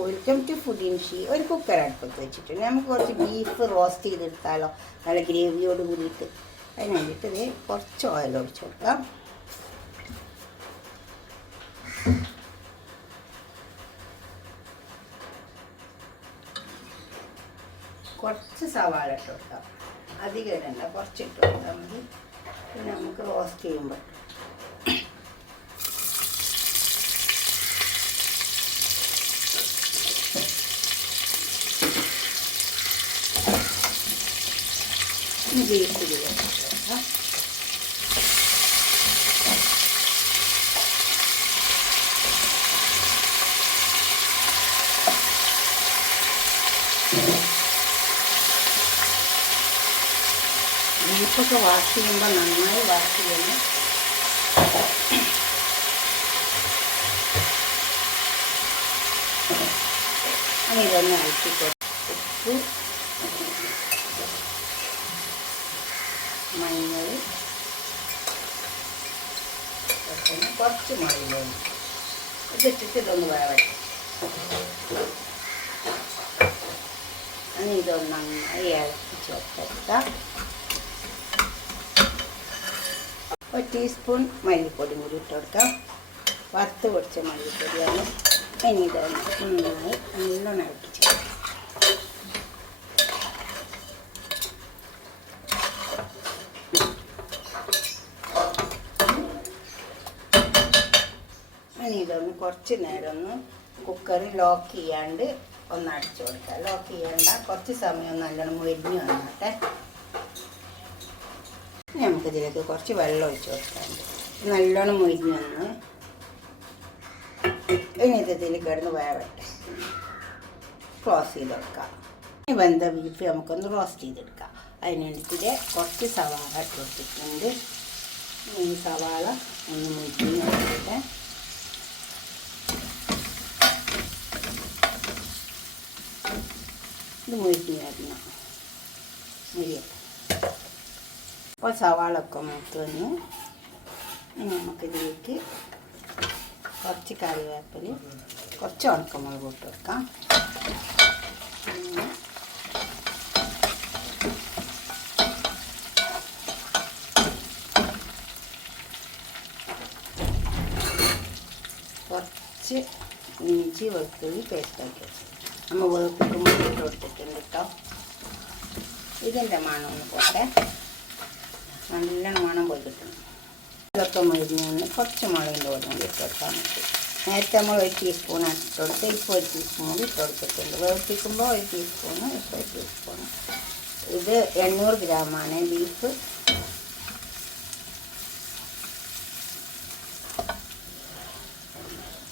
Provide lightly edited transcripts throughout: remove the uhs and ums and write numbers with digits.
Welcome to ഫുഡിൻഷി. ഒരു cooker അടുപ്പത്ത് വെച്ചിട്ടുണ്ട്. നമുക്ക് കുറച്ച് ബീഫ് റോസ്റ്റ് ചെയ്തെടുത്താലോ, നല്ല ഗ്രേവിയോട് കൂടിയിട്ട്. അതിന് വേണ്ടിയിട്ട് ഇത് കുറച്ച് ഓയിൽ ഒഴിച്ച് കൊടുക്കാം. കുറച്ച് സവാള ഇട്ട് കൊടുക്കാം. അധികം ഇടണ്ട, കുറച്ച് ഇട്ട് കൊടുത്താൽ മതി. പിന്നെ നമുക്ക് റോസ്റ്റ് ചെയ്യുമ്പോൾ ബീഫ് കൊടുക്കാം. ബീഫൊക്കെ വാഷ് ചെയ്യുമ്പോൾ നന്നായി വാഷ് ചെയ്യണം. അങ്ങനെ ഇതൊന്ന് അഴിച്ചിട്ട് ഉപ്പ്, മഞ്ഞൾ, കുറച്ച് മുളക് ഇതിട്ടിട്ട് ഇതൊന്ന് വേവട്ടെ. അങ്ങനെ ഇതൊന്ന് നന്നായി ഇളക്കി ചേർത്തെടുക്കാം. ഒരു ടീസ്പൂൺ മല്ലിപ്പൊടിയും കൂടി ഇട്ട് കൊടുക്കാം. വറുത്ത് പൊടിച്ച മല്ലിപ്പൊടിയാണ്. ഇനി ഇതൊന്ന് നന്നായി നല്ലോണം ഇളക്കി ചേർക്കാം. ഇനി ഇതൊന്ന് കുറച്ച് നേരം ഒന്ന് കുക്കർ ലോക്ക് ചെയ്യാണ്ട് ഒന്ന് അടിച്ചു കൊടുക്കുക. ലോക്ക് ചെയ്യണ്ട, കുറച്ച് സമയം നല്ലോണം മുരിഞ്ഞ് വന്നാട്ടെ. നമുക്കിതിലേക്ക് കുറച്ച് വെള്ളം ഒഴിച്ച് കൊടുക്കാറുണ്ട്. നല്ലോണം മുരിഞ്ഞ് വന്ന് ഇനി ഇതിൽ കിടന്ന് വേവട്ടെ. ക്ലോസ് ചെയ്ത് വെക്കാം. ഇനി വെന്ത ബീഫ് നമുക്കൊന്ന് റോസ്റ്റ് ചെയ്തെടുക്കാം. അതിന് വേണ്ടിയിട്ട് കുറച്ച് സവാള ഇട്ട് കൊടുത്തിട്ടുണ്ട്. ഈ സവാള ഒന്ന് മുരിഞ്ഞ് വന്നിട്ട് ഇത് മുരിഞ്ഞ് വരണം. മുരിയട്ടെ. അപ്പോൾ സവാളൊക്കെ മൂത്ത് വന്നു. ഇനി നമുക്കിതിലേക്ക് കുറച്ച് കറിവേപ്പില, കുറച്ച് ഉണക്കമുളക് ഇട്ട് വെക്കാം. പിന്നെ കുറച്ച് ഇഞ്ചി വെളുത്തുള്ളി പേസ്റ്റാക്കി വെച്ചു. നമ്മൾ വേപ്പിക്കുമ്പോൾ ഇട്ട് കൊടുത്തിട്ടുണ്ട് കേട്ടോ. ഇതിൻ്റെ മണം ഒന്ന് പോട്ടെ. നല്ല മണം പോയി കിട്ടണം. ഇതൊക്കെ മരുന്ന് കുറച്ച് മുളകിൻ്റെ പൊടി ഇട്ട് കൊടുക്കാൻ പറ്റും. നേരത്തെ നമ്മൾ 1 ടീസ്പൂൺ ഇട്ട് കൊടുത്ത് ഇപ്പോൾ 1 ടീസ്പൂൺ കൂടി ഇട്ട് കൊടുത്തിട്ടുണ്ട്. വേവിപ്പിക്കുമ്പോൾ 1 ടീസ്പൂണ്, ഇപ്പോൾ 1 ടീസ്പൂണ്. ഇത് 800 ഗ്രാമാണ് ബീഫ്.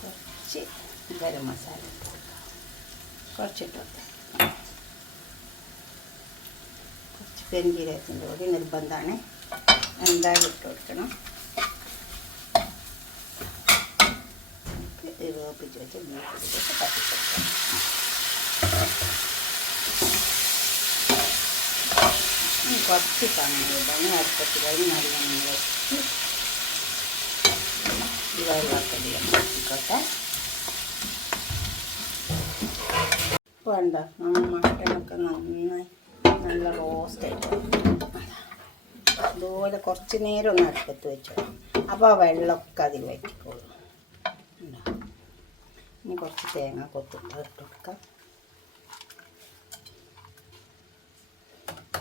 കുറച്ച് ഗരം മസാല ഇട്ട് കൊടുക്കാം. കുറച്ചിട്ട് കൊടുക്കാം. കുറച്ച് പെരുംജീരകത്തിൻ്റെ പൊടി നിർബന്ധമാണ്, എന്തായാലും ഇട്ട് കൊടുക്കണം. വേപ്പിച്ച് വെച്ച് ബീഫ് തട്ടിക്കൊടുക്കണം. കുറച്ച് സമയം ഇതാണ് അടുപ്പത്ത് കഴിഞ്ഞ് നല്ലോണം വെച്ച് ഈ വെള്ളക്കടിയും വെച്ചിക്കോട്ടെ. വേണ്ട, നമ്മൾ മട്ടനൊക്കെ നന്നായി നല്ല റോസ്റ്റായിട്ട് അതുപോലെ കുറച്ച് നേരം ഒന്ന് അടുപ്പത്ത് വെച്ചു. അപ്പോൾ ആ വെള്ളമൊക്കെ അതിൽ വറ്റിക്കോളും. ഇനി കുറച്ച് തേങ്ങ കൊത്തിട്ട് ഇട്ട് കൊടുക്കാം.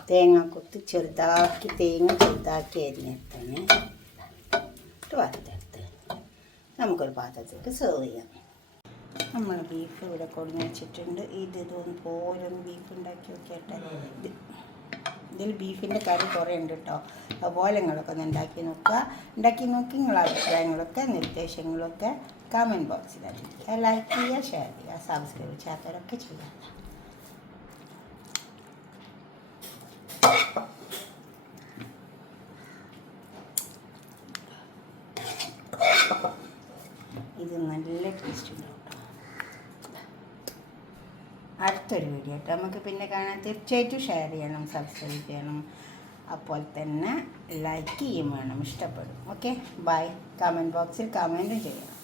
തേങ്ങ കൊത്തി ചെറുതാക്കി അരിഞ്ഞെടുത്താണ് ഇട്ട് വറുത്തെടുത്ത് നമുക്കൊരു പാത്രത്തിലേക്ക് സെർവ് ചെയ്യാം. നമ്മൾ ബീഫ് ഇവിടെ കൊടുന്ന് വെച്ചിട്ടുണ്ട്. ഇതൊന്ന് പോലൊന്ന് ബീഫ് ഉണ്ടാക്കി നോക്കിയാട്ടെ. ഇതിൽ ബീഫിൻ്റെ കറി കുറേ ഉണ്ട് കേട്ടോ. അതുപോലെ നിങ്ങളൊക്കെ ഒന്ന് ഉണ്ടാക്കി നോക്കി നിങ്ങളുടെ അഭിപ്രായങ്ങളൊക്കെ നിർദ്ദേശങ്ങളൊക്കെ കമൻറ്റ് ബോക്സിൽ അറിയിക്കുക. ലൈക്ക് ചെയ്യുക, ഷെയർ ചെയ്യുക, സബ്സ്ക്രൈബ് ചെയ്യാത്തവരൊക്കെ ചെയ്യാം. ഇത് നല്ല ടേസ്റ്റ് ഉണ്ടാവും. അടുത്തൊരു വീഡിയോ ആയിട്ട് നമുക്ക് പിന്നെ കാണാൻ. തീർച്ചയായിട്ടും ഷെയർ ചെയ്യണം, സബ്സ്ക്രൈബ് ചെയ്യണം, അപ്പോൾ തന്നെ ലൈക്ക് ചെയ്യും വേണം. ഇഷ്ടപ്പെടും. Okay, by. കമൻറ്റ് ബോക്സിൽ കമൻറ്റും ചെയ്യണം.